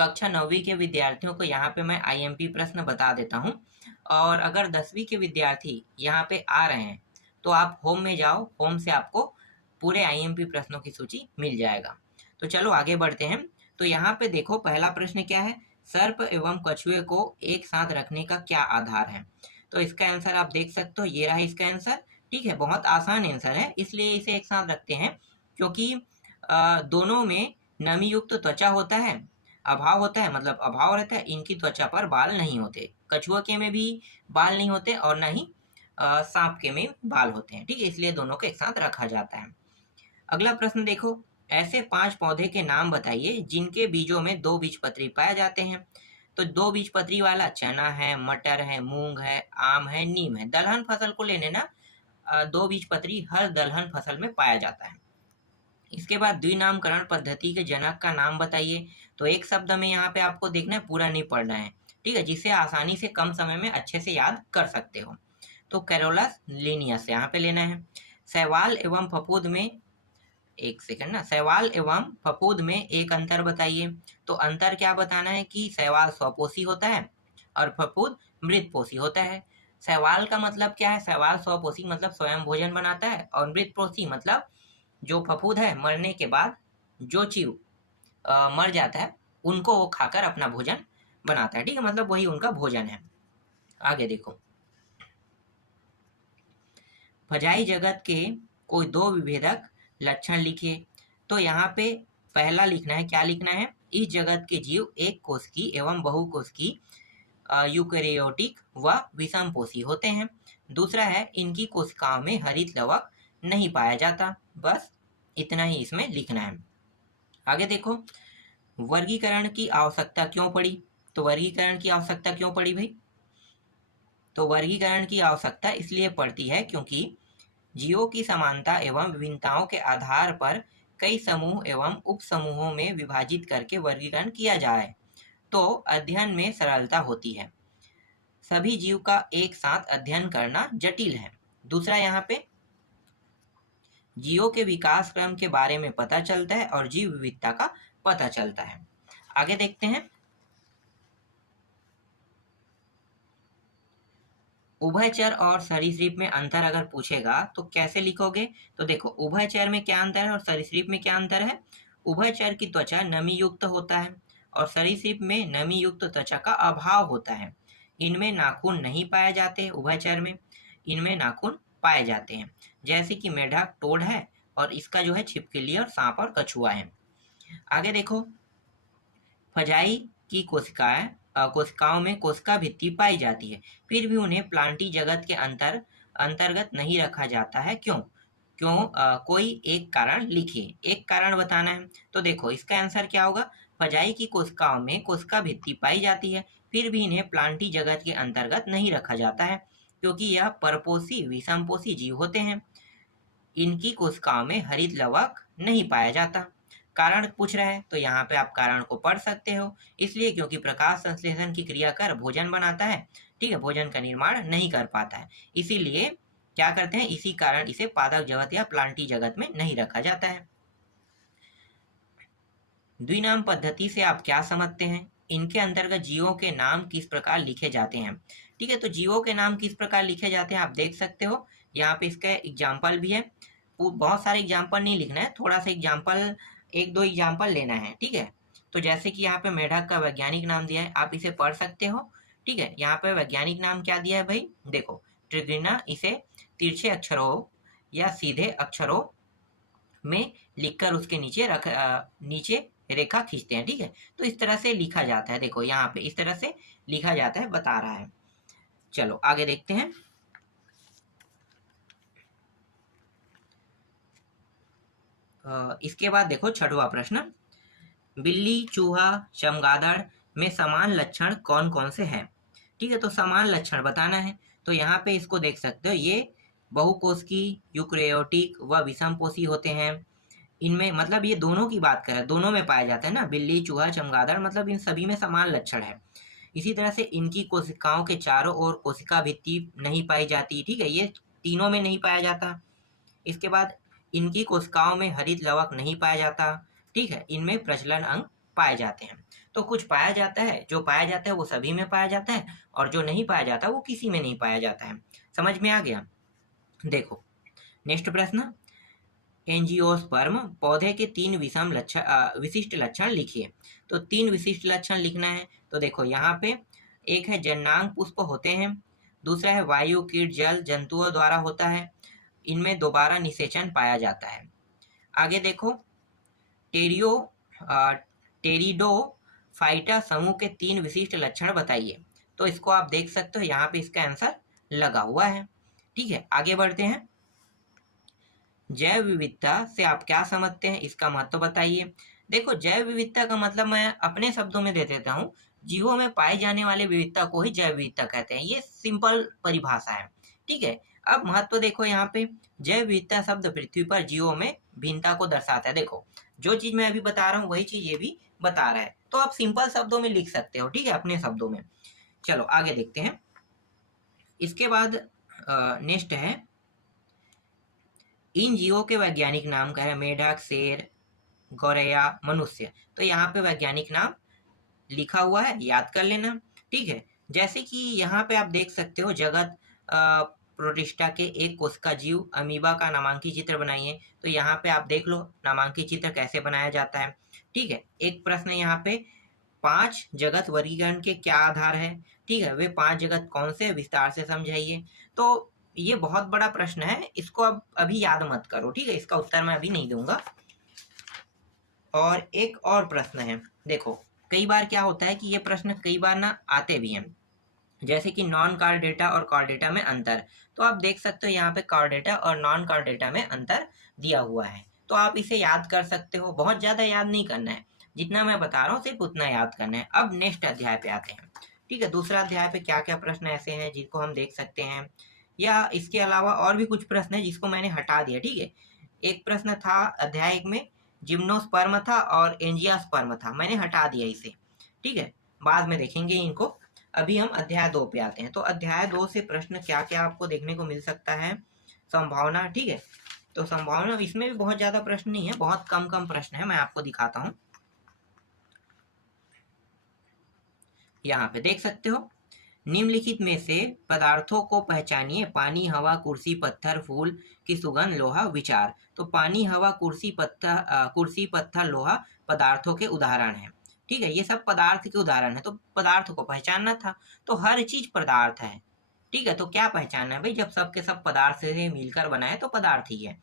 कक्षा 9वीं के विद्यार्थियों को यहाँ पे मैं आईएमपी प्रश्न बता देता हूँ। और अगर 10वीं के विद्यार्थी यहाँ पे आ रहे हैं तो आप होम में जाओ, होम से आपको पूरे आईएमपी प्रश्नों की सूची मिल जाएगा। तो चलो आगे बढ़ते हैं। तो यहाँ पे देखो पहला प्रश्न क्या है, सर्प एवं कछुए को एक साथ रखने का क्या आधार है। तो इसका आंसर आप देख सकते हो, ये रहा इसका आंसर। ठीक है, बहुत आसान आंसर है, इसलिए इसे एक साथ रखते हैं क्योंकि दोनों में नमी युक्त त्वचा होता है, अभाव होता है, मतलब अभाव रहता है, इनकी त्वचा पर बाल नहीं होते। कछुआ के में भी बाल नहीं होते और ना ही सांप के में बाल होते हैं। ठीक है, इसलिए दोनों को एक साथ रखा जाता है। अगला प्रश्न देखो, ऐसे 5 पौधे के नाम बताइए जिनके बीजों में 2 बीजपत्री पाए जाते हैं। तो 2 बीजपत्री वाला चना है, मटर है, मूंग है, आम है, नीम है। दलहन फसल को लेने ना 2 बीजपत्री हर दलहन फसल में पाया जाता है। इसके बाद द्विनामकरण पद्धति के जनक का नाम बताइए। तो एक शब्द में यहाँ पे आपको देखना है, पूरा नहीं पढ़ना है। ठीक है, जिससे आसानी से कम समय में अच्छे से याद कर सकते हो। तो कैरोलस लिनियस यहाँ पे लेना है। शैवाल एवं फफूद में, एक सेकंड ना, शैवाल एवं फफूद में एक अंतर बताइए। तो अंतर क्या बताना है कि शैवाल स्वपोषी होता है और फफूद मृतपोषी होता है। शैवाल का मतलब क्या है, शैवाल स्वपोषी मतलब स्वयं भोजन बनाता है, और मृतपोषी मतलब जो फफूद है मरने के बाद जो जीव मर जाता है उनको वो खाकर अपना भोजन बनाता है। ठीक है, मतलब वही उनका भोजन है। आगे देखो, फजाई जगत के कोई 2 विभेदक लक्षण लिखिए। तो यहाँ पे पहला लिखना है, क्या लिखना है, इस जगत के जीव एक कोशिकी एवं बहुकोशिकी यूकेरियोटिक व विषमपोषी होते हैं। दूसरा है, इनकी कोशिकाओं में हरित लवक नहीं पाया जाता। बस इतना ही इसमें लिखना है। आगे देखो, वर्गीकरण की आवश्यकता क्यों पड़ी। तो वर्गीकरण की आवश्यकता क्यों पड़ी भाई, तो वर्गीकरण की आवश्यकता इसलिए पड़ती है क्योंकि जीवों की समानता एवं विभिन्नताओं के आधार पर कई समूह एवं उप समूहों में विभाजित करके वर्गीकरण किया जाए तो अध्ययन में सरलता होती है। सभी जीव का एक साथ अध्ययन करना जटिल है। दूसरा, यहाँ पे जीवों के विकास क्रम के बारे में पता चलता है और जीव विविधता का पता चलता है। आगे देखते हैं, उभयचर और सरीसृप में अंतर अगर पूछेगा तो कैसे लिखोगे। तो देखो, उभयचर में क्या अंतर है और सरीसृप में क्या अंतर है। उभयचर की त्वचा नमी युक्त होता है और सरीसृप में नमी युक्त त्वचा का अभाव होता है। इनमें नाखून नहीं पाए जाते, उभयचर में इनमें नाखून पाए जाते हैं, जैसे कि मेढक, टोड है, और इसका जो है छिपकली और सांप और कछुआ है। आगे देखो, फजाई की कोशिकाओं में कोशिका भित्ति पाई जाती है, फिर भी उन्हें प्लांटी जगत के अंतर्गत नहीं रखा जाता है। क्यों कोई एक कारण लिखिए, एक कारण बताना है। तो देखो, इसका आंसर क्या होगा, फजाई की कोशिकाओं में कोशिका भित्ति पाई जाती है, फिर भी इन्हें प्लांटी जगत के अंतर्गत नहीं रखा जाता है क्योंकि यह परपोषी विषमपोषी जीव होते हैं। इनकी कोशिकाओं में हरित लवक नहीं पाया जाता। कारण पूछ रहा है तो यहाँ पे आप कारण को पढ़ सकते हो, इसलिए क्योंकि प्रकाश संश्लेषण की क्रिया कर भोजन बनाता है। ठीक है, भोजन का निर्माण नहीं कर पाता है, इसीलिए क्या करते हैं, इसी कारण इसे पादप जगत या प्लांटी जगत में नहीं रखा जाता है। द्विनाम पद्धति से आप क्या समझते हैं, इनके अंतर्गत जीवों के नाम किस प्रकार लिखे जाते हैं। ठीक है, तो जीवों के नाम किस प्रकार लिखे जाते हैं आप देख सकते हो, यहाँ पे इसका एग्जाम्पल भी है। बहुत सारे एग्जाम्पल नहीं लिखना है, थोड़ा सा एग्जाम्पल, 1-2 एग्जाम्पल लेना है। ठीक है, तो जैसे कि यहाँ पे मेढक का वैज्ञानिक नाम दिया है, आप इसे पढ़ सकते हो। ठीक है, यहाँ पे वैज्ञानिक नाम क्या दिया है भाई, देखो ट्रिग्रिना, इसे तिरछे अक्षरों या सीधे अक्षरों में लिखकर उसके नीचे रेखा खींचते हैं। ठीक है, तो इस तरह से लिखा जाता है, देखो यहाँ पे इस तरह से लिखा जाता है, बता रहा है। चलो आगे देखते हैं। इसके बाद देखो 6वां प्रश्न, बिल्ली, चूहा, चमगादड़ में समान लक्षण कौन कौन से हैं। ठीक है, तो समान लक्षण बताना है। तो यहाँ पे इसको देख सकते हो, ये बहुकोशिकी, यूकेरियोटिक व विषमपोषी होते हैं। इनमें मतलब ये दोनों की बात करें, दोनों में पाया जाता है ना, बिल्ली, चूहा, चमगादड़, मतलब इन सभी में समान लक्षण है। इसी तरह से इनकी कोशिकाओं के चारों ओर कोशिका भित्ति नहीं पाई जाती। ठीक है, ये तीनों में नहीं पाया जाता। इसके बाद इनकी कोशिकाओं में हरित लवक नहीं पाया जाता। ठीक है, इनमें प्रजनन अंग पाए जाते हैं। तो कुछ पाया जाता है, जो पाया जाता है वो सभी में पाया जाता है, और जो नहीं पाया जाता वो किसी में नहीं पाया जाता है। समझ में आ गया? देखो नेक्स्ट प्रश्न, एंजियोस्पर्म पौधे के 3 विशिष्ट लक्षण लिखिए। तो 3 विशिष्ट लक्षण लिखना है। तो देखो यहाँ पे एक है जननांग पुष्प होते हैं, दूसरा है वायु कीट जल जंतुओं द्वारा होता है, इनमें दोबारा निषेचन पाया जाता है। आगे देखो टेरियो टेरिडो फाइटा समूह के 3 विशिष्ट लक्षण बताइए। तो इसको आप देख सकते हो, यहाँ पे इसका आंसर लगा हुआ है। ठीक है, आगे बढ़ते हैं। जैव विविधता से आप क्या समझते हैं, इसका महत्व बताइए। देखो जैव विविधता का मतलब मैं अपने शब्दों में दे देता हूँ, जीवों में पाई जाने वाली विविधता को ही जैव विविधता कहते हैं। ये सिंपल परिभाषा है। ठीक है, अब महत्व देखो यहाँ पे, जैव विविधता शब्द पृथ्वी पर जीवों में भिन्नता को दर्शाता है। देखो जो चीज मैं अभी बता रहा हूँ वही चीज ये भी बता रहा है, तो आप सिंपल शब्दों में लिख सकते हो। ठीक है, अपने शब्दों में। चलो आगे देखते हैं। इसके बाद नेक्स्ट है, इन जीवों के वैज्ञानिक नाम क्या है? मेढक, शेर, गौरैया, मनुष्य। तो यहाँ पे वैज्ञानिक नाम लिखा हुआ है, याद कर लेना। ठीक है, जैसे कि यहाँ पे आप देख सकते हो, जगत प्रोटिस्टा के एक कोशिका जीव अमीबा का नामांकित चित्र बनाइए। तो यहाँ पे आप देख लो नामांकित चित्र कैसे बनाया जाता है। ठीक है, एक प्रश्न यहाँ पे, 5 जगत वर्गीकरण के क्या आधार है? ठीक है, वे 5 जगत कौन से, विस्तार से समझाइए। तो ये बहुत बड़ा प्रश्न है, इसको अब अभी याद मत करो। ठीक है, इसका उत्तर मैं अभी नहीं दूंगा। और एक और प्रश्न है, देखो कई बार क्या होता है कि ये प्रश्न कई बार ना आते भी हैं, जैसे कि नॉन कार्ड डेटा और कार्ड डेटा में अंतर। तो आप देख सकते हो यहाँ पे कार्ड डेटा और नॉन कार्ड डेटा में अंतर दिया हुआ है, तो आप इसे याद कर सकते हो। बहुत ज्यादा याद नहीं करना है, जितना मैं बता रहा हूँ सिर्फ उतना याद करना है। अब नेक्स्ट अध्याय पे आते हैं। ठीक है, दूसरा अध्याय पे क्या क्या प्रश्न ऐसे हैं जिनको हम देख सकते हैं, या इसके अलावा और भी कुछ प्रश्न है जिसको मैंने हटा दिया। ठीक है, एक प्रश्न था अध्याय 1 में, जिम्नोस्पर्म था और एंजियोस्पर्म था, मैंने हटा दिया इसे। ठीक है, बाद में देखेंगे इनको। अभी हम अध्याय 2 पे आते हैं। तो अध्याय 2 से प्रश्न क्या क्या आपको देखने को मिल सकता है? संभावना। ठीक है, तो संभावना, इसमें भी बहुत ज्यादा प्रश्न नहीं है, बहुत कम कम प्रश्न है, मैं आपको दिखाता हूँ। यहाँ पे देख सकते हो, निम्नलिखित में से पदार्थों को पहचानिए। पानी, हवा, कुर्सी, पत्थर, फूल की सुगंध, लोहा, विचार। तो पानी, हवा, कुर्सी, पत्थर, लोहा पदार्थों के उदाहरण हैं। ठीक है, ये सब पदार्थ के उदाहरण है। तो पदार्थ को पहचानना था, तो हर चीज पदार्थ है। ठीक है, तो क्या पहचानना है भाई? जब सब के सब पदार्थ से मिलकर बनाए तो पदार्थ ही है।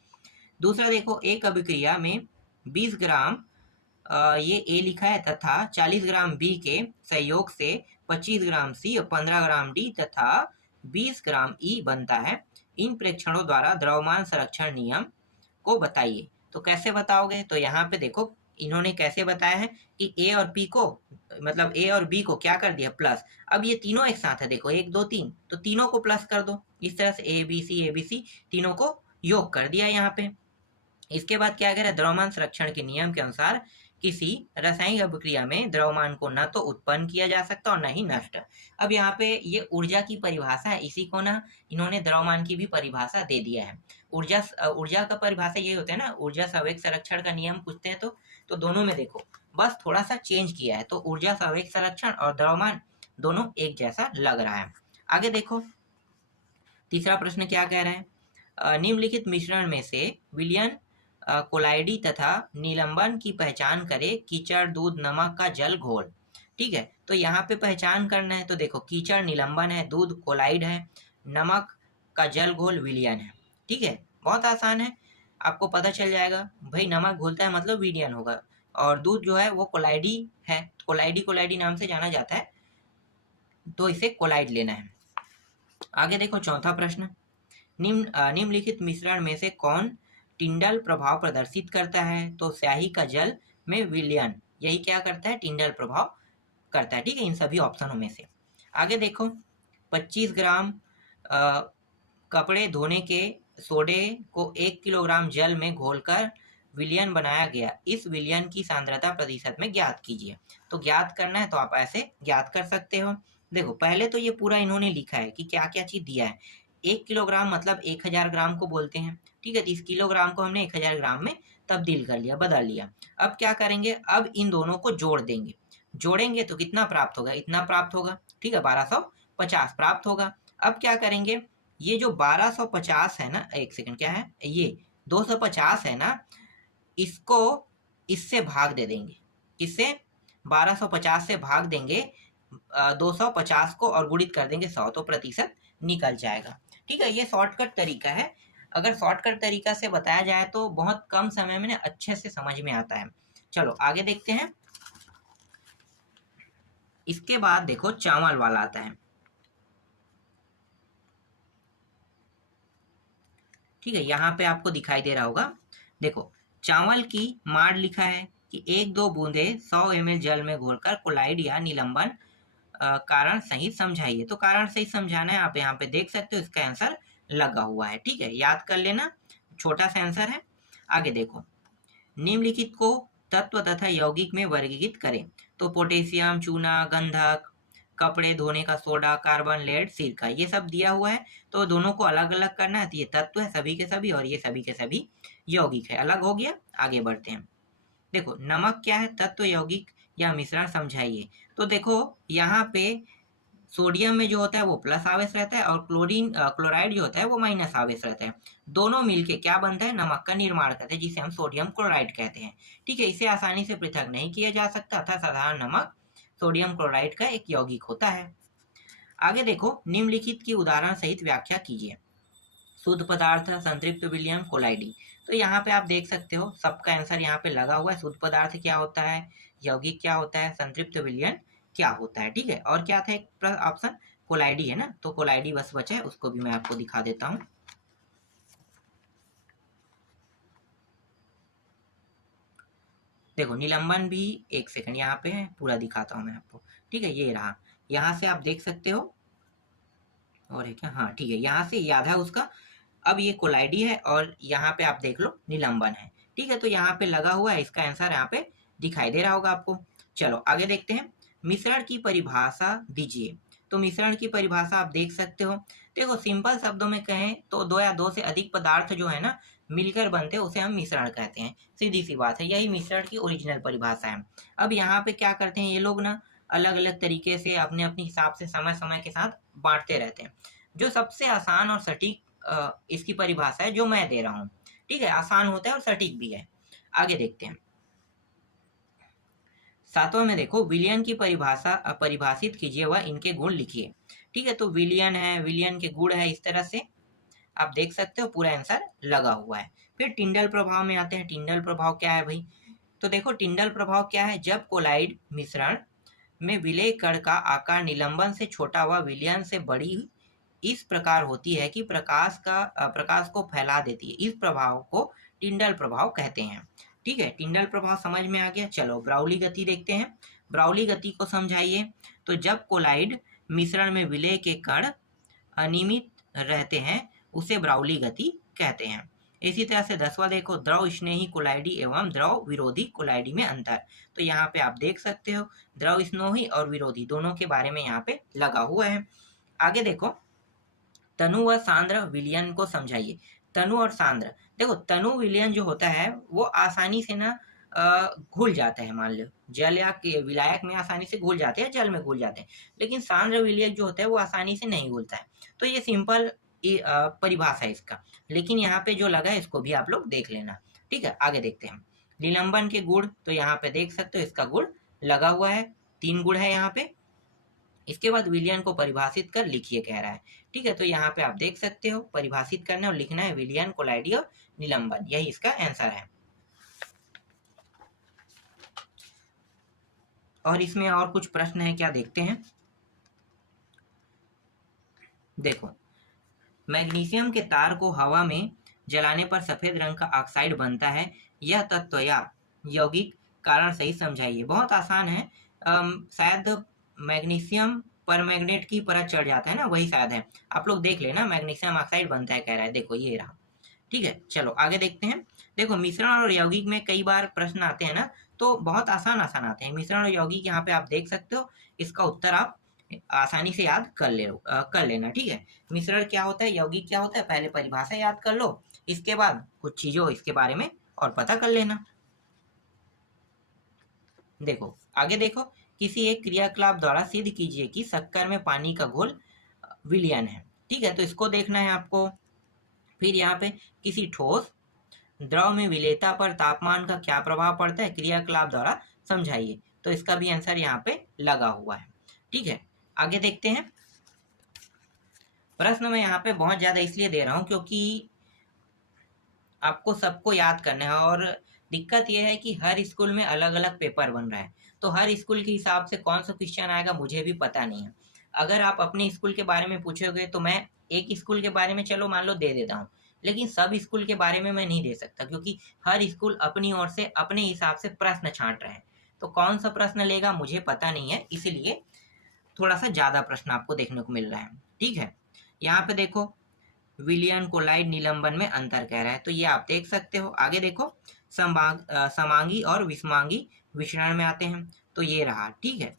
दूसरा देखो, एक अभिक्रिया में 20 ग्राम ये ए लिखा है तथा 40 ग्राम बी के सहयोग से 25 ग्राम सी और 15 ग्राम डी तथा 20 ग्राम ई बनता है। इन प्रेक्षणों द्वारा द्रव्यमान संरक्षण नियम को बताइए। तो कैसे बताओगे? तो यहाँ पे देखो इन्होंने कैसे बताया है कि ए और पी को, मतलब ए और बी को क्या कर दिया, प्लस। अब ये तीनों एक साथ है, देखो 1 2 3, तो तीनों को प्लस कर दो। इस तरह से ए बी सी तीनों को योग कर दिया यहाँ पे। इसके बाद क्या कह रहा है? द्रव्यमान संरक्षण के नियम के अनुसार किसी रासायनिक अभिक्रिया में द्रव्यमान को न तो उत्पन्न किया जा सकता और न ही नष्ट। अब यहाँ पे ये ऊर्जा की परिभाषा है, इसी को ना इन्होंने द्रव्यमान की भी परिभाषा दे दिया है। ऊर्जा का परिभाषा ये होता है ना, ऊर्जा संवेग संरक्षण का नियम पूछते हैं तो दोनों में देखो बस थोड़ा सा चेंज किया है। तो ऊर्जा संवेग संरक्षण और द्रव्यमान दोनों एक जैसा लग रहा है। आगे देखो तीसरा प्रश्न क्या कह रहे हैं? निम्नलिखित मिश्रण में से विलयन, कोलाइडी तथा निलंबन की पहचान करे। कीचड़, दूध, नमक का जल घोल। ठीक है, तो यहाँ पे पहचान करना है। तो देखो कीचड़ निलंबन है, दूध कोलाइड है, नमक का जल घोल विलयन है। ठीक है, बहुत आसान है, आपको पता चल जाएगा भाई नमक घुलता है मतलब विलयन होगा, और दूध जो है वो कोलाइडी है, कोलाइडी नाम से जाना जाता है, तो इसे कोलाइड लेना है। आगे देखो चौथा प्रश्न, निम्नलिखित मिश्रण में से कौन टिंडल प्रभाव प्रदर्शित करता है? तो स्याही का जल में विलयन, यही क्या करता है? टिंडल प्रभाव करता है। ठीक है, इन सभी ऑप्शनों में से। आगे देखो 25 ग्राम कपड़े धोने के सोडे को 1 किलोग्राम जल में घोलकर विलयन बनाया गया। इस विलयन की सांद्रता प्रतिशत में ज्ञात कीजिए। तो ज्ञात करना है तो आप ऐसे ज्ञात कर सकते हो। देखो पहले तो ये पूरा इन्होंने लिखा है कि क्या क्या चीज दिया है। 1 किलोग्राम मतलब 1000 ग्राम को बोलते हैं। ठीक है, तो इस किलोग्राम को हमने 1000 ग्राम में तब्दील कर लिया, बदल लिया। अब क्या करेंगे? अब इन दोनों को जोड़ देंगे। जोड़ेंगे तो कितना प्राप्त होगा, इतना प्राप्त होगा, ठीक है, 1250 प्राप्त होगा। अब क्या करेंगे, ये जो 1250 है ना, एक सेकंड, क्या है ये 250 है ना, इसको इससे भाग दे देंगे, इससे 1250 से भाग देंगे 250 को और गुणित कर देंगे 100, तो प्रतिशत निकल जाएगा। ठीक है, ये शॉर्टकट तरीका है। अगर शॉर्टकट तरीका से बताया जाए तो बहुत कम समय में ना अच्छे से समझ में आता है। चलो आगे देखते हैं। इसके बाद देखो चावल वाला आता है। ठीक है, यहाँ पे आपको दिखाई दे रहा होगा, देखो चावल की मार लिखा है कि 1-2 बूंदे 100 ml जल में घोलकर कोलाइड या निलंबन कारण सहित समझाइए। तो कारण सहित समझाना है, आप यहाँ पे देख सकते हो, इसका आंसर लगा हुआ है। ठीक है, याद कर लेना, छोटा सा आंसर है। आगे देखो, निम्नलिखित को तत्व तथा यौगिक में वर्गीकृत करें। तो पोटेशियम, चूना, गंधक, कपड़े धोने का सोडा, कार्बन, लेड, सिरका, ये सब दिया हुआ है। तो दोनों को अलग अलग करना है। तो ये तत्व है सभी के सभी, और ये सभी के सभी यौगिक है। अलग हो गया, आगे बढ़ते हैं। देखो नमक क्या है, तत्व, यौगिक या मिश्रण समझाइए। तो देखो यहाँ पे सोडियम में जो होता है वो प्लस आवेश रहता है, और क्लोराइड जो होता है वो माइनस आवेश रहता है। दोनों मिलके क्या बनता है, नमक का निर्माण करते हैं, जिसे हम सोडियम क्लोराइड कहते हैं। ठीक है, इसे आसानी से पृथक नहीं किया जा सकता, अतः साधारण नमक सोडियम क्लोराइड का एक यौगिक होता है। आगे देखो, निम्नलिखित की उदाहरण सहित व्याख्या कीजिए। शुद्ध पदार्थ, संतृप्त विलयन, कोलाइडी। तो यहाँ पे आप देख सकते हो सबका आंसर यहाँ पे लगा हुआ है। शुद्ध पदार्थ क्या होता है, यौगिक क्या होता है, संतृप्त विलयन क्या होता है। ठीक है, और क्या था एक ऑप्शन, कोलाइडी है ना, तो कोलाइडी बस बचा है, उसको भी मैं आपको दिखा देता हूँ। देखो निलंबन भी, एक सेकंड यहाँ पे है, पूरा दिखाता हूँ मैं आपको। ठीक है, ये रहा, यहाँ से आप देख सकते हो, और है क्या, हाँ ठीक है, यहाँ से याद है उसका। अब ये कोलाइडी है, और यहाँ पे आप देख लो निलंबन है। ठीक है, तो यहाँ पे लगा हुआ है, इसका आंसर यहाँ पे दिखाई दे रहा होगा आपको। चलो आगे देखते हैं, मिश्रण की परिभाषा दीजिए। तो मिश्रण की परिभाषा आप देख सकते हो। देखो सिंपल शब्दों में कहें तो दो या दो से अधिक पदार्थ जो है ना मिलकर बनते हैं, उसे हम मिश्रण कहते हैं। सीधी सी बात है, यही मिश्रण की ओरिजिनल परिभाषा है। अब यहाँ पे क्या करते हैं ये लोग ना, अलग अलग तरीके से अपने अपने हिसाब से समय समय के साथ बांटते रहते हैं। जो सबसे आसान और सटीक इसकी परिभाषा है जो मैं दे रहा हूँ। ठीक है, आसान होता है और सटीक भी है। आगे देखते हैं, सातवां में देखो, विलियन की परिभाषा परिभाषित कीजिए व इनके गुण लिखिए। ठीक है, तो विलियन है, विलियन के गुण है, इस तरह से आप देख सकते हो, पूरा आंसर लगा हुआ है। फिर टिंडल प्रभाव में आते हैं। टिंडल प्रभाव क्या है भाई, तो देखो टिंडल प्रभाव क्या है, जब कोलाइड मिश्रण में विलय कण का आकार निलंबन से छोटा व विलयन से बड़ी इस प्रकार होती है कि प्रकाश को फैला देती है, इस प्रभाव को टिंडल प्रभाव कहते हैं। ठीक है, टिंडल प्रभाव समझ में आ गया। चलो ब्राउली गति देखते हैं। ब्राउली गति को समझाइए। तो जब कोलाइड मिश्रण में विलय के कण अनियमित रहते हैं उसे ब्राउली गति कहते हैं। इसी तरह से 10वां देखो, द्रव स्नेही कोलाइडी एवं द्रव विरोधी कोलाइडी में अंतर। तो यहाँ पे आप देख सकते हो द्रव स्नेही और विरोधी दोनों के बारे में यहाँ पे लगा हुआ है। आगे देखो, तनु व सांद्र विलयन को समझाइए। तनु और सांद्र, देखो तनु विलयन जो होता है वो आसानी से ना घुल जाता है। मान लो जल या विलायक में आसानी से घुल जाते हैं, जल में घुल जाते हैं, लेकिन सांद्र विलयक जो होता है वो आसानी से नहीं घुलता है। तो ये सिंपल परिभाषा है इसका, लेकिन यहाँ पे जो लगा है इसको भी आप लोग देख लेना। ठीक है, आगे देखते हैं, निलंबन के गुण। तो यहाँ पे देख सकते हो इसका गुण लगा हुआ है, 3 गुण है यहाँ पे। इसके बाद विलियन को परिभाषित कर लिखिए कह रहा है। ठीक है, तो यहाँ पे आप देख सकते हो परिभाषित करना और लिखना है विलियन, कोलाइडी और निलंबन, यही इसका आंसर है। और इसमें और कुछ प्रश्न है क्या, देखते हैं। देखो, मैग्नीशियम के तार को हवा में जलाने पर सफेद रंग का ऑक्साइड बनता है, यह तत्व या यौगिक कारण सही समझाइए। बहुत आसान है, शायद मैग्नीशियम परमैग्नेट की परत चढ़ जाता है ना, वही शायद है। आप लोग देख लेना, मैग्नीशियम ऑक्साइड बनता है कह रहा है, देखो ये रहा। ठीक है, चलो आगे देखते हैं। देखो मिश्रण और यौगिक में कई बार प्रश्न आते हैं ना, तो बहुत आसान आसान आते हैं। मिश्रण और यौगिक यहाँ पे आप देख सकते हो, इसका उत्तर आप आसानी से याद कर लेना। ठीक है, मिश्रण क्या होता है, यौगिक क्या होता है, पहले परिभाषा याद कर लो, इसके बाद कुछ चीजों इसके बारे में और पता कर लेना। देखो आगे देखो, किसी एक क्रियाकलाप द्वारा सिद्ध कीजिए कि शक्कर में पानी का घोल विलयन है। ठीक है, तो इसको देखना है आपको। फिर यहाँ पे किसी ठोस द्रव में विलेयता पर तापमान का क्या प्रभाव पड़ता है, क्रियाकलाप द्वारा समझाइए। तो इसका भी आंसर यहाँ पे लगा हुआ है। ठीक है, आगे देखते हैं। प्रश्न मैं यहाँ पे बहुत ज्यादा इसलिए दे रहा हूँ क्योंकि आपको सबको याद करना है, और दिक्कत यह है कि हर स्कूल में अलग अलग पेपर बन रहा है, तो हर स्कूल के हिसाब से कौन सा क्वेश्चन आएगा मुझे भी पता नहीं है। अगर आप अपने स्कूल के बारे में पूछोगे तो मैं एक स्कूल के बारे में चलो मान लो दे देता हूँ, लेकिन सब स्कूल के बारे में मैं नहीं दे सकता, क्योंकि हर स्कूल अपनी ओर से अपने हिसाब से प्रश्न छांट रहे हैं। तो कौन सा प्रश्न लेगा मुझे पता नहीं है, इसीलिए थोड़ा सा ज्यादा प्रश्न आपको देखने को मिल रहा है। ठीक है, यहाँ पे देखो विलियन कोलाइड निलंबन में अंतर कह रहा है, तो ये आप देख सकते हो। आगे देखो समांगी और विषमांगी विषरण में आते हैं, तो ये रहा। ठीक है,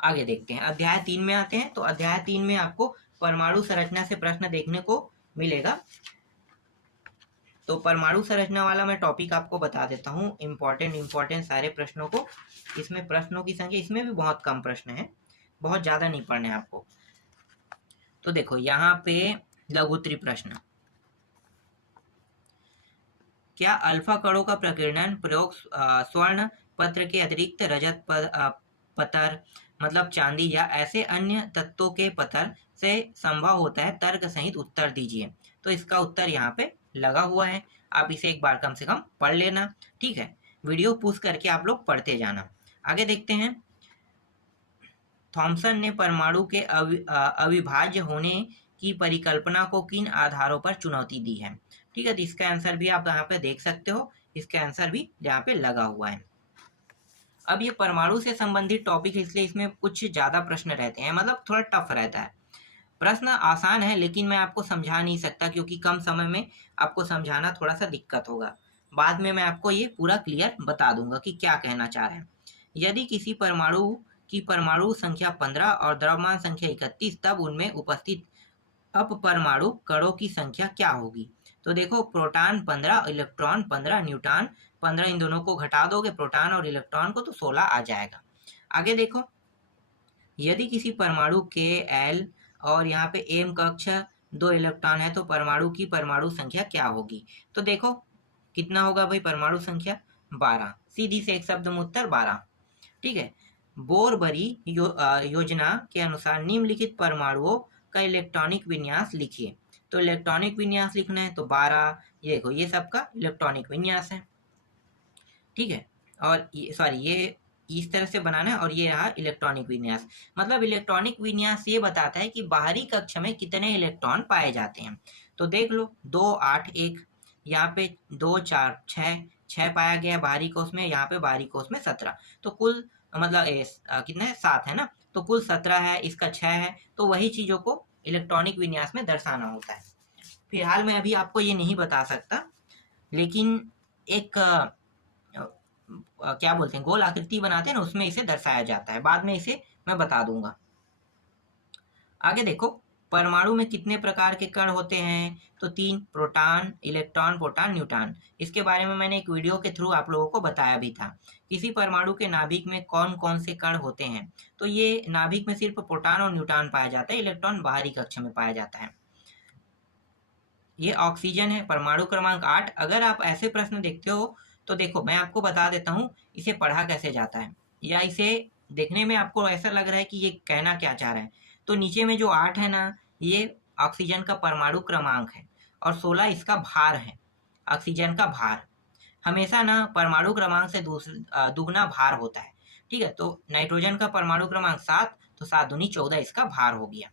आगे देखते हैं। अध्याय 3 में आते हैं, तो अध्याय 3 में आपको परमाणु संरचना से प्रश्न देखने को मिलेगा। तो परमाणु संरचना वाला मैं टॉपिक आपको बता देता हूँ, इम्पोर्टेंट सारे प्रश्नों को। इसमें प्रश्नों की संख्या, इसमें भी बहुत कम प्रश्न है, बहुत ज्यादा नहीं पढ़ने आपको। तो देखो यहाँ पे लघुत्तरी प्रश्न, क्या अल्फा कणों का प्रकीर्णन प्रयोग स्वर्ण पत्र के अतिरिक्त रजत पत्थर मतलब चांदी या ऐसे अन्य तत्वों के पत्थर से संभव होता है? तर्क सहित उत्तर दीजिए। तो इसका उत्तर यहाँ पे लगा हुआ है, आप इसे एक बार कम से कम पढ़ लेना। ठीक है, वीडियो पुश करके आप लोग पढ़ते जाना। आगे देखते हैं। थॉमसन ने परमाणु के अविभाज्य होने की परिकल्पना को किन आधारों पर चुनौती दी है? ठीक है, तो इसका आंसर भी आप यहाँ पे देख सकते हो, इसका आंसर भी यहाँ पे लगा हुआ है। अब ये परमाणु से संबंधित टॉपिक है, इसलिए इसमें कुछ ज्यादा प्रश्न रहते हैं, मतलब थोड़ा टफ रहता है। प्रश्न आसान है लेकिन मैं आपको समझा नहीं सकता, क्योंकि कम समय में आपको समझाना थोड़ा सा दिक्कत होगा। बाद में मैं आपको ये पूरा क्लियर बता दूंगा कि क्या कहना चाह रहे हैं। यदि किसी परमाणु की परमाणु संख्या 15 और द्रव्यमान संख्या 31, तब उनमें उपस्थित अपपरमाणु कणों की संख्या क्या होगी? तो देखो, प्रोटॉन 15, इलेक्ट्रॉन 15, न्यूट्रॉन 15, इन दोनों को घटा दोगे प्रोटॉन और इलेक्ट्रॉन को, तो 16 आ जाएगा। आगे देखो, यदि किसी परमाणु के एल और यहाँ पे एम कक्ष 2 इलेक्ट्रॉन है, तो परमाणु की परमाणु संख्या क्या होगी? तो देखो कितना होगा भाई, परमाणु संख्या 12, सीधी से एक शब्द में उत्तर 12। ठीक है, बोरबरी योजना के अनुसार निम्नलिखित परमाणुओं का इलेक्ट्रॉनिक विन्यास लिखिए। तो इलेक्ट्रॉनिक विन्यास लिखना है तो 12, ये देखो ये सबका इलेक्ट्रॉनिक विन्यास है। ठीक है, और ये सॉरी ये इस तरह से बनाना है, और ये रहा इलेक्ट्रॉनिक विन्यास। मतलब इलेक्ट्रॉनिक विन्यास ये बताता है कि बाहरी कक्ष में कितने इलेक्ट्रॉन पाए जाते हैं। तो देख लो 2 8 1, यहाँ पे 2 4 6 पाया गया बाहरी कोष में, यहाँ पे बाहरी कोष में 17, तो कुल मतलब कितना है 7 है ना, तो कुल 17 है, इसका 6 है। तो वही चीजों को इलेक्ट्रॉनिक विन्यास में दर्शाना होता है। फिलहाल मैं अभी आपको ये नहीं बता सकता, लेकिन एक क्या बोलते हैं, गोल आकृति बनाते हैं ना, उसमें इसे दर्शाया जाता है, बाद में इसे मैं बता दूंगा। आगे देखो, परमाणु में कितने प्रकार के कण होते हैं? तो 3, प्रोटॉन, इलेक्ट्रॉन, प्रोटॉन, न्यूट्रॉन। इसके बारे में मैंने एक वीडियो के थ्रू आप लोगों को बताया भी था। किसी परमाणु के नाभिक में कौन कौन से कण होते हैं? तो ये नाभिक में सिर्फ प्रोटॉन और न्यूट्रॉन पाया जाता है, इलेक्ट्रॉन बाहरी कक्ष में पाया जाता है। ये ऑक्सीजन है, परमाणु क्रमांक 8। अगर आप ऐसे प्रश्न देखते हो तो देखो मैं आपको बता देता हूँ इसे पढ़ा कैसे जाता है, या इसे देखने में आपको ऐसा लग रहा है कि ये कहना क्या चाह रहा है। तो नीचे में जो 8 है ना, ये ऑक्सीजन का परमाणु क्रमांक है, और 16 इसका भार है। ऑक्सीजन का भार हमेशा ना परमाणु क्रमांक से दुगना भार होता है। ठीक है, तो नाइट्रोजन का परमाणु क्रमांक 7, तो 7 दूनी 14 इसका भार हो गया।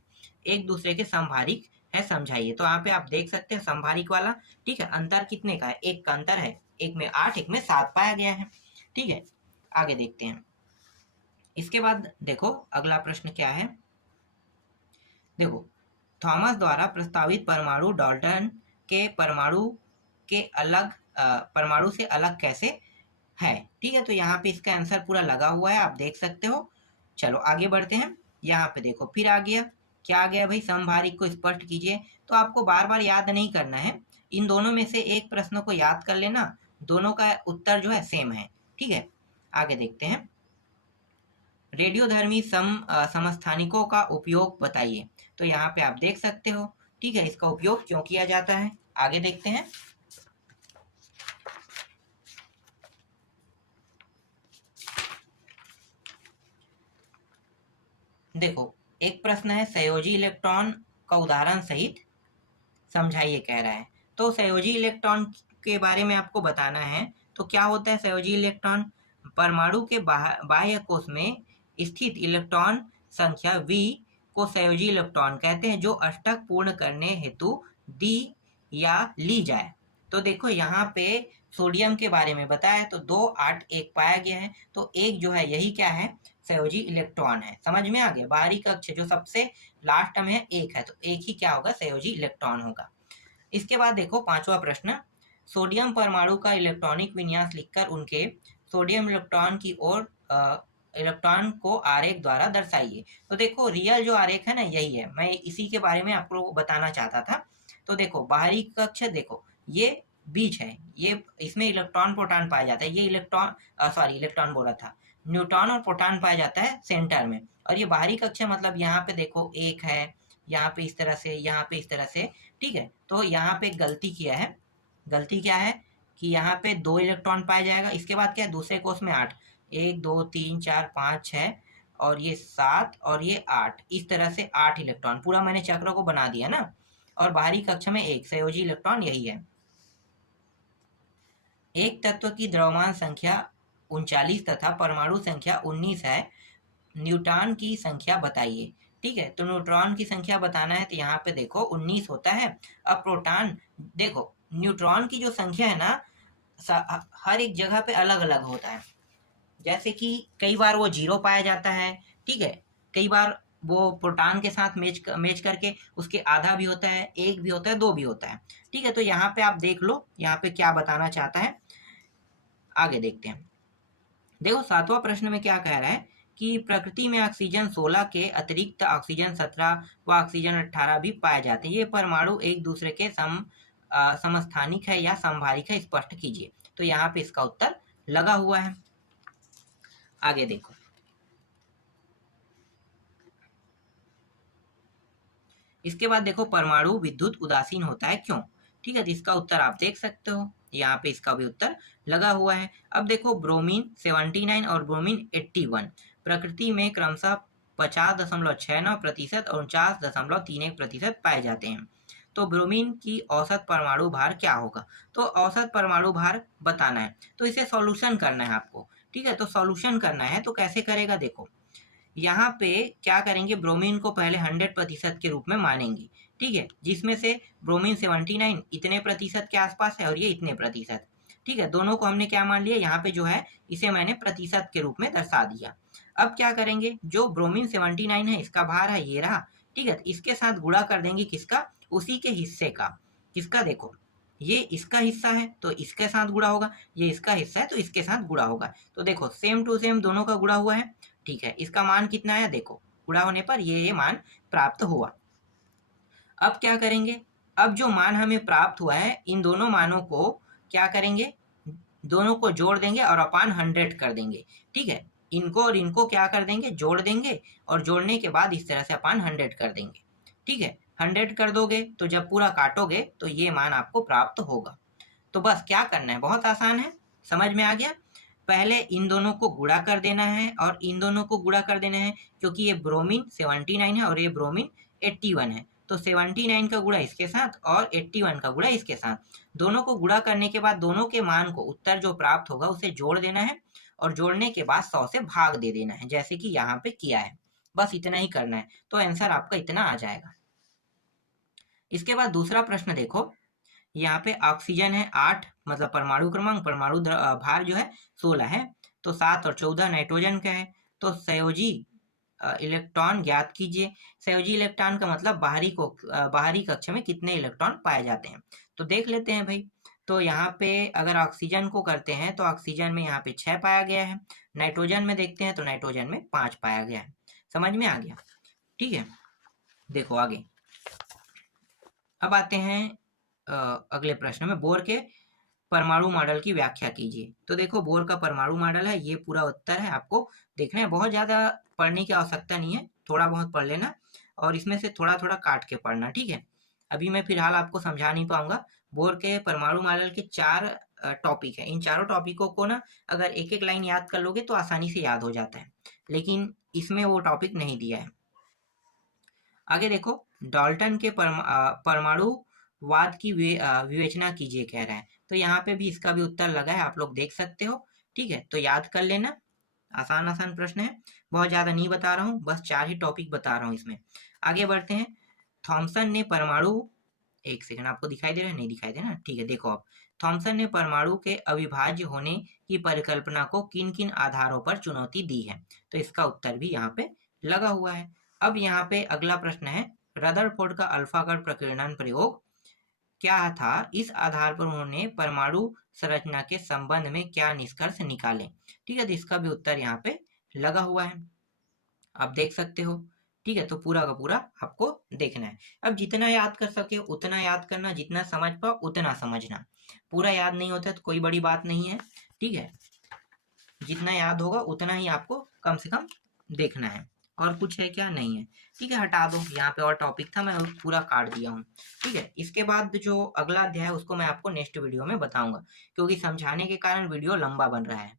एक दूसरे के समभारिक है, समझाइए। तो यहाँ पे आप देख सकते हैं समभारिक वाला। ठीक है, अंतर कितने का है? 1 का अंतर है, एक में 8 एक में 7 पाया गया है। ठीक है, आगे देखते हैं। इसके बाद देखो अगला प्रश्न क्या है। देखो, थॉमस द्वारा प्रस्तावित परमाणु डाल्टन के परमाणु से अलग कैसे है? ठीक है, तो यहाँ पे इसका आंसर पूरा लगा हुआ है, आप देख सकते हो। चलो आगे बढ़ते हैं। यहाँ पे देखो फिर आ गया, क्या आ गया भाई, समभारिक को स्पष्ट कीजिए। तो आपको बार बार याद नहीं करना है, इन दोनों में से एक प्रश्न को याद कर लेना, दोनों का उत्तर जो है सेम है। ठीक है, आगे देखते हैं। रेडियोधर्मी समस्थानिकों का उपयोग बताइए। तो यहाँ पे आप देख सकते हो, ठीक है, इसका उपयोग क्यों किया जाता है, आगे देखते हैं। देखो, एक प्रश्न है संयोजी इलेक्ट्रॉन का उदाहरण सहित समझाइए कह रहा है। तो संयोजी इलेक्ट्रॉन के बारे में आपको बताना है। तो क्या होता है संयोजी इलेक्ट्रॉन? परमाणु के बाह्य कोश में स्थित इलेक्ट्रॉन संख्या V को संयोजी इलेक्ट्रॉन कहते हैं, जो अष्टक पूर्ण करने हेतु दी या ली जाए। तो देखो यहाँ पे सोडियम के बारे में बताया, तो 2 8 1 पाया गया है, तो एक जो है यही क्या है, संयोजी इलेक्ट्रॉन है। समझ में आ गया? बाहरी कक्ष जो सबसे लास्ट में है एक है, तो एक ही क्या होगा, संयोजी इलेक्ट्रॉन होगा। इसके बाद देखो 5वां प्रश्न, सोडियम परमाणु का इलेक्ट्रॉनिक विन्यास लिखकर उनके सोडियम इलेक्ट्रॉन की ओर इलेक्ट्रॉन को आरेख द्वारा दर्शाइए। तो देखो रियल जो आरेख है ना, यही है, मैं इसी के बारे में आपको बताना चाहता था। तो देखो बाहरी कक्ष, देखो ये बीच है, ये इसमें इलेक्ट्रॉन प्रोटॉन पाया जाता है, ये इलेक्ट्रॉन बोला था, न्यूट्रॉन और प्रोटॉन पाया जाता है सेंटर में। और ये बाहरी कक्ष मतलब यहाँ पे देखो एक है, यहाँ पे इस तरह से, यहाँ पे इस तरह से, ठीक है। तो यहाँ पे गलती किया है, गलती क्या है कि यहाँ पे 2 इलेक्ट्रॉन पाया जाएगा। इसके बाद क्या है, दूसरे कोष में 8, 1 2 3 4 5 6 और ये 7 और ये 8, इस तरह से 8 इलेक्ट्रॉन, पूरा मैंने चक्र को बना दिया ना। और बाहरी कक्ष में एक संयोजी इलेक्ट्रॉन यही है। एक तत्व की द्रव्यमान संख्या 39 तथा परमाणु संख्या 19 है, न्यूट्रॉन की संख्या बताइए। ठीक है, तो न्यूट्रॉन की संख्या बताना है, तो यहाँ पे देखो 19 होता है। अब प्रोटॉन, देखो न्यूट्रॉन की जो संख्या है ना, हर एक जगह पे अलग अलग होता है। जैसे कि कई बार वो 0 पाया जाता है, ठीक है, कई बार वो प्रोटॉन के साथ मैच करके उसके आधा भी होता है, 1 भी होता है, 2 भी होता है। ठीक है, तो यहाँ पे आप देख लो यहाँ पे क्या बताना चाहता है, आगे देखते हैं। देखो 7वां प्रश्न में क्या कह रहा है कि प्रकृति में ऑक्सीजन 16 के अतिरिक्त ऑक्सीजन 17 व ऑक्सीजन 18 भी पाए जाते हैं। ये परमाणु एक दूसरे के समस्थानिक है या समभारिक है, स्पष्ट कीजिए। तो यहाँ पे इसका उत्तर लगा हुआ है। आगे देखो, इसके बाद देखो परमाणु विद्युत उदासीन होता है क्यों? ठीक है, तो इसका उत्तर आप देख सकते हो, यहाँ पे इसका भी उत्तर लगा हुआ है। अब देखो ब्रोमीन 79 और ब्रोमीन 81 प्रकृति में क्रमशः 50.69% और 49.31% पाए जाते हैं। तो ब्रोमीन की औसत परमाणु भार क्या होगा? तो औसत परमाणु भार बताना है, तो इसे सॉल्यूशन करना है आपको। ठीक है, तो सॉल्यूशन करना है तो कैसे करेगा, देखो यहाँ पे क्या करेंगे, ब्रोमीन को पहले 100% के रूप में मानेंगे, ठीक है, जिसमें से ब्रोमीन 79 इतने प्रतिशत के आसपास है और ये इतने प्रतिशत। ठीक है, दोनों को हमने क्या मान लिया, यहाँ पे जो है इसे मैंने प्रतिशत के रूप में दर्शा दिया। अब क्या करेंगे, जो ब्रोमीन 79 है इसका भार है ये रहा, ठीक है, इसके साथ गुणा कर देंगे किसका, उसी के हिस्से का। किसका, देखो ये इसका हिस्सा है तो इसके साथ गुणा होगा, ये इसका हिस्सा है तो इसके साथ गुणा होगा। तो देखो सेम टू सेम दोनों का गुणा हुआ है। ठीक है, इसका मान कितना है, देखो गुणा होने पर ये मान प्राप्त हुआ। अब क्या करेंगे, अब जो मान हमें प्राप्त हुआ है इन दोनों मानों को क्या करेंगे, दोनों को जोड़ देंगे और अपान 100 कर देंगे। ठीक है, इनको और इनको क्या कर देंगे, जोड़ देंगे और जोड़ने के बाद इस तरह से अपान 100 कर देंगे। ठीक है, 100 कर दोगे तो जब पूरा काटोगे तो ये मान आपको प्राप्त होगा। तो बस क्या करना है, बहुत आसान है, समझ में आ गया। पहले इन दोनों को गुणा कर देना है और इन दोनों को गुणा कर देना है, क्योंकि ये ब्रोमीन 79 है और ये ब्रोमीन 81 है। तो 79 का गुणा इसके साथ और 81 का गुणा इसके साथ, दोनों को गुणा करने के बाद दोनों के मान को, उत्तर जो प्राप्त होगा उसे जोड़ देना है और जोड़ने के बाद 100 से भाग दे देना है, जैसे कि यहाँ पे किया है। बस इतना ही करना है, तो आंसर आपका इतना आ जाएगा। इसके बाद दूसरा प्रश्न देखो, यहाँ पे ऑक्सीजन है 8, मतलब परमाणु क्रमांक, परमाणु भार जो है 16 है, तो 7 और 14 नाइट्रोजन का है। तो संयोजी इलेक्ट्रॉन ज्ञात कीजिए। संयोजी इलेक्ट्रॉन का मतलब बाहरी कक्ष में कितने इलेक्ट्रॉन पाए जाते हैं। तो देख लेते हैं भाई, तो यहाँ पे अगर ऑक्सीजन को करते हैं तो ऑक्सीजन में यहाँ पे 6 पाया गया है, नाइट्रोजन में देखते हैं तो नाइट्रोजन में 5 पाया गया है। समझ में आ गया? ठीक है, देखो आगे अब आते हैं अगले प्रश्न में, बोर के परमाणु मॉडल की व्याख्या कीजिए। तो देखो बोर का परमाणु मॉडल है, ये पूरा उत्तर है, आपको देखना है। बहुत ज़्यादा पढ़ने की आवश्यकता नहीं है, थोड़ा बहुत पढ़ लेना और इसमें से थोड़ा थोड़ा काट के पढ़ना, ठीक है। अभी मैं फिलहाल आपको समझा नहीं पाऊंगा। बोर के परमाणु मॉडल के 4 टॉपिक है। इन चारों टॉपिकों को ना अगर एक एक लाइन याद कर लोगे तो आसानी से याद हो जाता है, लेकिन इसमें वो टॉपिक नहीं दिया है। आगे देखो, डाल्टन के परमाणु वाद की विवेचना कीजिए कह रहा है। तो यहाँ पे भी इसका भी उत्तर लगा है, आप लोग देख सकते हो, ठीक है। तो याद कर लेना, आसान आसान प्रश्न है, बहुत ज्यादा नहीं बता रहा हूँ, बस 4 ही टॉपिक बता रहा हूँ इसमें। आगे बढ़ते हैं। थॉमसन ने परमाणु, एक सेकंड, आपको दिखाई दे रहा है? नहीं दिखाई दे रहा, ठीक है। देखो आप, थॉमसन ने परमाणु के अविभाज्य होने की परिकल्पना को किन किन आधारों पर चुनौती दी है? तो इसका उत्तर भी यहाँ पे लगा हुआ है। अब यहाँ पे अगला प्रश्न है, रदरफोर्ड का अल्फा कण प्रकीर्णन प्रयोग क्या था? इस आधार पर उन्होंने परमाणु संरचना के संबंध में क्या निष्कर्ष निकाले? ठीक है, तो इसका भी उत्तर यहाँ पे लगा हुआ है, आप देख सकते हो, ठीक है। तो पूरा का पूरा आपको देखना है। अब जितना याद कर सके उतना याद करना, जितना समझ पाओ उतना समझना। पूरा याद नहीं होता तो कोई बड़ी बात नहीं है, ठीक है। जितना याद होगा उतना ही आपको कम से कम देखना है। और कुछ है क्या? नहीं है, ठीक है, हटा दो। यहाँ पे और टॉपिक था, मैं पूरा काट दिया हूँ, ठीक है। इसके बाद जो अगला अध्याय है उसको मैं आपको नेक्स्ट वीडियो में बताऊंगा, क्योंकि समझाने के कारण वीडियो लंबा बन रहा है।